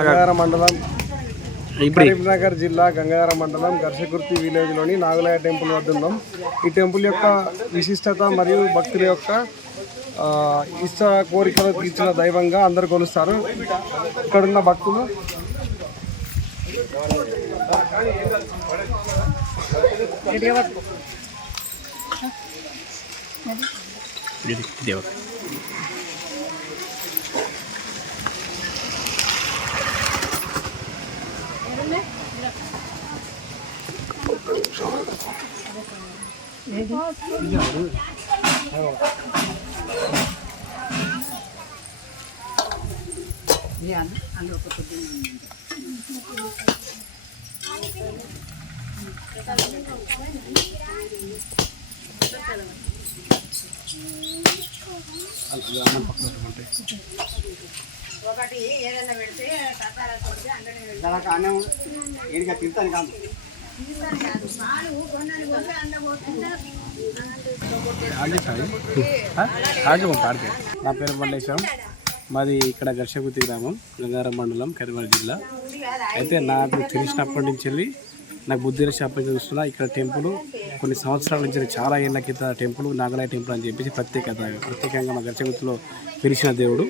గంగార మండలం కరీంనగర్ జిల్లా గంగార మండలం గర్షకుర్తి విలేజ్లోని నాగులయ టెంపుల్ వద్ద ఉన్నాం. ఈ టెంపుల్ యొక్క విశిష్టత మరియు భక్తుల యొక్క ఆ, ఇష్ట కోరికలు తీర్చిన దైవంగా అందరు కొలుస్తారు. ఇక్కడున్న భక్తులు ఇది ఇది ఒక. ఆగిపోండి ఆడితే నా పేరు మల్లేశం మాది ఇక్కడ గర్షగుతి గ్రామం గంగారం మండలం కరీంనగర్ జిల్లా. అయితే నాకు తెలిసినప్పటి నుంచి వెళ్ళి నాకు బుద్ధి అప్పటి చూస్తున్నా ఇక్కడ టెంపుల్ కొన్ని సంవత్సరాల నుంచి చాలా ఏళ్ళ క్రితం టెంపుల్ నాగలాయ టెంపుల్ అని చెప్పేసి ప్రత్యేకత ప్రత్యేకంగా మా గర్షగుతిలో పిలిచిన దేవుడు.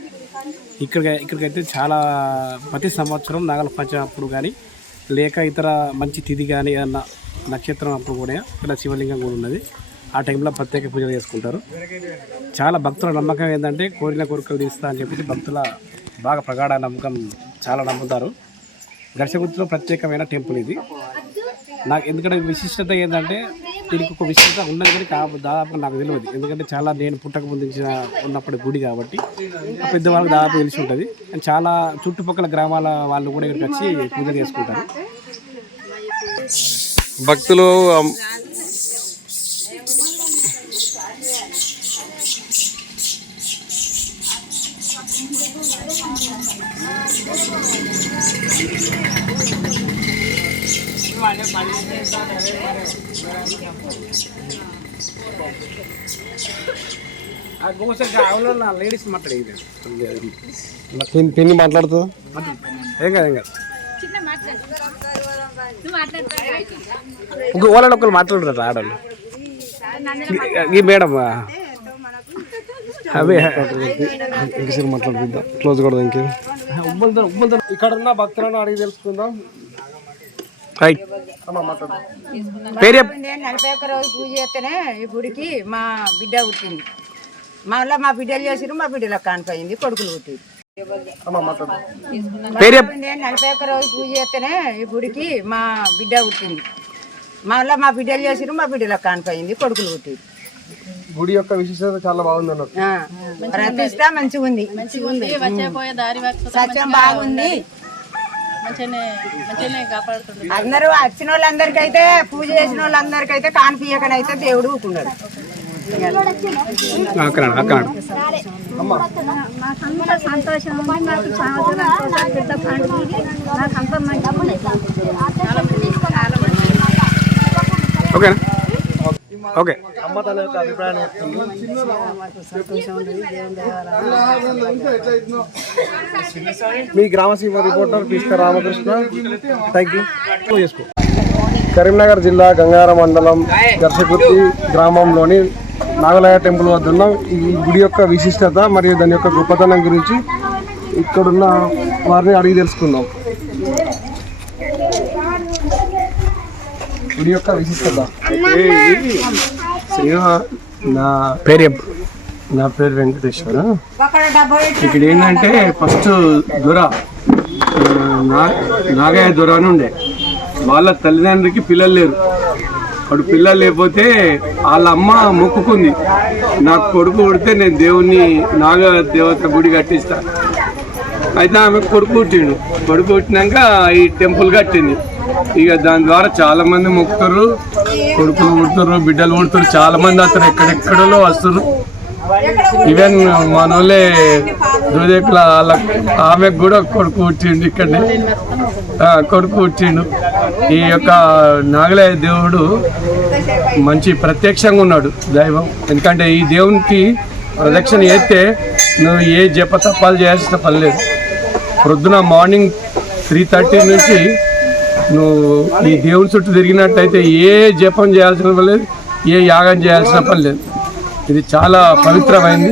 ఇక్కడ ఇక్కడికైతే చాలా ప్రతి సంవత్సరం నాగల పంచమి అప్పుడు కానీ లేక ఇతర మంచి తిథి కానీ ఏదన్నా నక్షత్రం అప్పుడు కూడా ఇక్కడ శివలింగం కూడా ఉన్నది. ఆ టైంలో ప్రత్యేక పూజలు చేసుకుంటారు. చాలా భక్తుల నమ్మకం ఏంటంటే కోరిన కోరికలు తీస్తా అని చెప్పేసి భక్తుల బాగా ప్రగాఢ నమ్మకం చాలా నమ్ముతారు. గర్షగుర్తిలో ప్రత్యేకమైన టెంపుల్ ఇది. నాకు ఎందుకంటే విశిష్టత ఏంటంటే దీనికి ఒక విశిష్టత ఉన్నది కానీ కా దాదాపు నాకు తెలియదు. ఎందుకంటే చాలా నేను పుట్టక ముందుంచిన ఉన్నప్పటి గుడి కాబట్టి పెద్దవాళ్ళకి దాదాపు తెలిసి ఉంటుంది. అండ్ చాలా చుట్టుపక్కల గ్రామాల వాళ్ళు కూడా ఇక్కడికి వచ్చి పూజ చేసుకుంటారు. భక్తులు గోస ఆవులో నా లేడీస్ మాట్లాడేది. పిన్ని- పిన్ని మాట్లాడుతుందా? ఏం కాదు ఏం కాదు. ఇంకో వాళ్ళని ఒకరు మాట్లాడరు ఆడవాళ్ళు ఈ మేడం అదే ఇంకేసారి మాట్లాడుకుందాం. క్లోజ్ కూడా ఇంకే. ఇక్కడ ఉన్న భక్తులను అడిగి తెలుసుకుందాం. రైట్ పేరు నలభై ఒక్క రోజు పూజ చేస్తేనే ఈ గుడికి మా బిడ్డ పుట్టింది. మళ్ళీ మా బిడ్డలు చేసిరు మా బిడ్డలకు కానిపోయింది కొడుకులు మాట్లాడు పేరు నలభై ఒక్క రోజు పూజ చేస్తేనే ఈ గుడికి మా బిడ్డ పుట్టింది. మళ్ళీ మా బిడ్డలు చేసిరు మా బిడ్డలకు కానిపోయింది కొడుకులు పుట్టిరు గుడి యొక్క విశిష్టత చాలా బాగుంది అన్నట్టు. ప్రతిష్ట మంచిగా ఉంది పోయే దారి సత్యం బాగుంది. మంచిగానే మంచిగానే కాపాడుతుంది అందరూ వచ్చిన వాళ్ళందరికైతే పూజ చేసిన వాళ్ళందరికైతే కానిపించకనైతే దేవుడు ఊకున్నాడు సంతోషం పెద్ద పండుగ ఓకేనా? ఓకే. అమ్మ తల యొక్క అభిప్రాయం మీ Grama Seema reporter Krishna Ramakrishna. Thank you చేసుకో. కరీంనగర్ జిల్లా గంగార మండలం దర్శకుర్తి గ్రామంలోని నాగలయ టెంపుల్ వద్ద ఉన్నాం ఈ గుడి యొక్క విశిష్టత మరియు దాని యొక్క గొప్పతనం గురించి ఇక్కడున్న వారిని అడిగి తెలుసుకుందాం. గుడి యొక్క విశిష్టత నా పేరు? నా పేరు వెంకటేశ్వర. ఇక్కడ ఏంటంటే ఫస్ట్ దొర నాగయ్య దొర అని ఉండే. వాళ్ళ తల్లిదండ్రులకి పిల్లలు లేరు. వాడు పిల్లలు లేకపోతే వాళ్ళ అమ్మ మొక్కుకుంది. నాకు కొడుకు కొడితే నేను దేవుణ్ణి నాగ దేవత గుడి కట్టిస్తా. అయితే ఆమె కొడుకు పుట్టిండు. కొడుకు పుట్టినాక ఈ టెంపుల్ కట్టింది. ఇక దాని ద్వారా చాలా మంది మొక్కుతారు కొడుకులు పుడతారు బిడ్డలు పుడతారు చాలా మంది అతను ఎక్కడెక్కడలో వస్తారు. ఈవెన్ మనోళ్ళే దూదేకుల వాళ్ళ ఆమెకు కూడా కొడుకు పుట్టిండు ఇక్కడనే కొడుకు పుట్టిండు. ఈ యొక్క నాగలయ దేవుడు మంచి ప్రత్యక్షంగా ఉన్నాడు దైవం. ఎందుకంటే ఈ దేవునికి ప్రదక్షిణ చేస్తే నువ్వు ఏ జప తప్పాలు చేయాల్సిన పని లేదు. ప్రొద్దున మార్నింగ్ త్రీ థర్టీ నుంచి నువ్వు ఈ దేవుని చుట్టూ తిరిగినట్టయితే ఏ జపం చేయాల్సిన పని లేదు ఏ యాగం చేయాల్సిన పని లేదు. ఇది చాలా పవిత్రమైంది.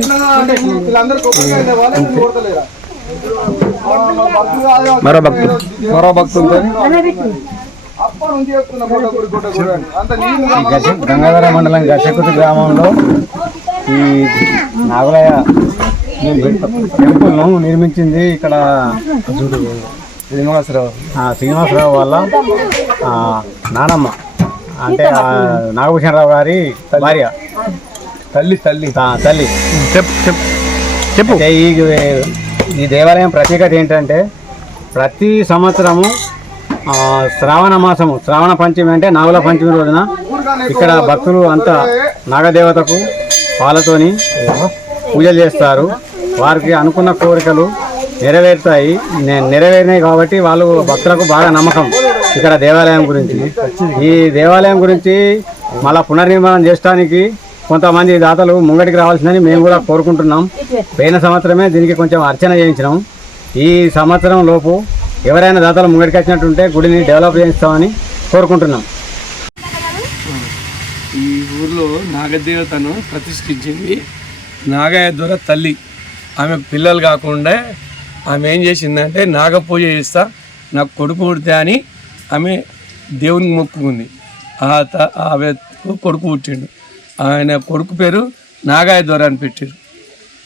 మరో భక్తులు మరో భక్తులతో గంగాధర మండలం గచ్చకుతి గ్రామంలో ఈ నాగలయ టెంపుల్ను నిర్మించింది ఇక్కడ శ్రీనివాసరావు. ఆ, శ్రీనివాసరావు వాళ్ళ ఆ, నానమ్మ. అంటే నాగభూషణరావు గారి భార్య. తల్లి తల్లి. తల్లి. చెప్పు చెప్పు చెప్పు. ఈ ఈ దేవాలయం ప్రత్యేకత ఏంటంటే ప్రతి సంవత్సరము ఆ, శ్రావణ మాసము శ్రావణ పంచమి అంటే నాగుల పంచమి రోజున ఇక్కడ భక్తులు అంతా నాగదేవతకు పాలతోని పూజలు చేస్తారు. వారికి అనుకున్న కోరికలు నెరవేరుతాయి. నెరవేరినాయి కాబట్టి వాళ్ళు భక్తులకు బాగా నమ్మకం ఇక్కడ దేవాలయం గురించి. ఈ దేవాలయం గురించి మళ్ళా పునర్నిర్మాణం చేయడానికి కొంతమంది దాతలు ముంగటికి రావాల్సిందని మేము కూడా కోరుకుంటున్నాం. పోయిన సంవత్సరమే దీనికి కొంచెం అర్చన చేయించినాం. ఈ సంవత్సరం లోపు ఎవరైనా దాతలు ముంగటికి వచ్చినట్టుంటే గుడిని డెవలప్ చేయిస్తామని కోరుకుంటున్నాం. ఈ ఊర్లో నాగదేవతను ప్రతిష్ఠించింది నాగయ్య ద్వారా తల్లి. ఆమె పిల్లలు కాకుండా ఆమె ఏం చేసిందంటే నాగ పూజ చేస్తా నాకు కొడుకు పుడితే అని ఆమె దేవునికి మొక్కుకుంది. ఆ త- ఆమె కొడుకు పుట్టిండు. ఆయన కొడుకు పేరు నాగాయ ద్వారా అని పెట్టారు.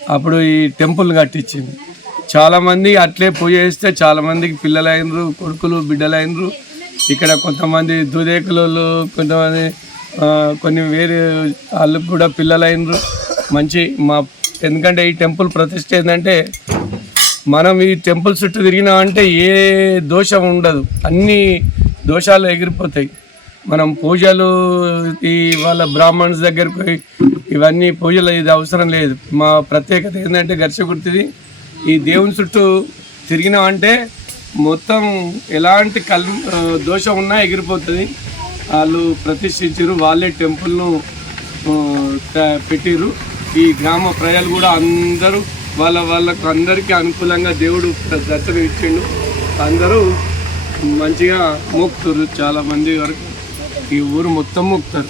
అప్పుడు ఈ టెంపుల్ కట్టించింది. చాలామంది అట్లే పూజ చేస్తే చాలామందికి పిల్లలు కొడుకులు బిడ్డలు ఇక్కడ కొంతమంది దూదేకులు కొంతమంది కొన్ని వేరే వాళ్ళకు కూడా పిల్లలు మంచి మా ఎందుకంటే ఈ టెంపుల్ ప్రతిష్ట ఏంటంటే మనం ఈ టెంపుల్ చుట్టూ తిరిగినా అంటే ఏ దోషం ఉండదు. అన్ని దోషాలు ఎగిరిపోతాయి. మనం పూజలు ఈ వాళ్ళ బ్రాహ్మణ్స్ దగ్గరకు పోయి ఇవన్నీ పూజలు ఇది అవసరం లేదు. మా ప్రత్యేకత ఏంటంటే గర్షకుర్తిది ఈ దేవుని చుట్టూ తిరిగినామంటే మొత్తం ఎలాంటి కల్ దోషం ఉన్నా ఎగిరిపోతుంది. వాళ్ళు ప్రతిష్ఠించారు వాళ్ళే టెంపుల్ను పెట్టిరు ఈ గ్రామ ప్రజలు కూడా అందరూ వాళ్ళ వాళ్ళకు అందరికీ అనుకూలంగా దేవుడు దర్శనం ఇచ్చిండు. అందరూ మంచిగా మోక్తారు చాలామంది వరకు. ఈ ఊరు మొత్తం మోక్తారు.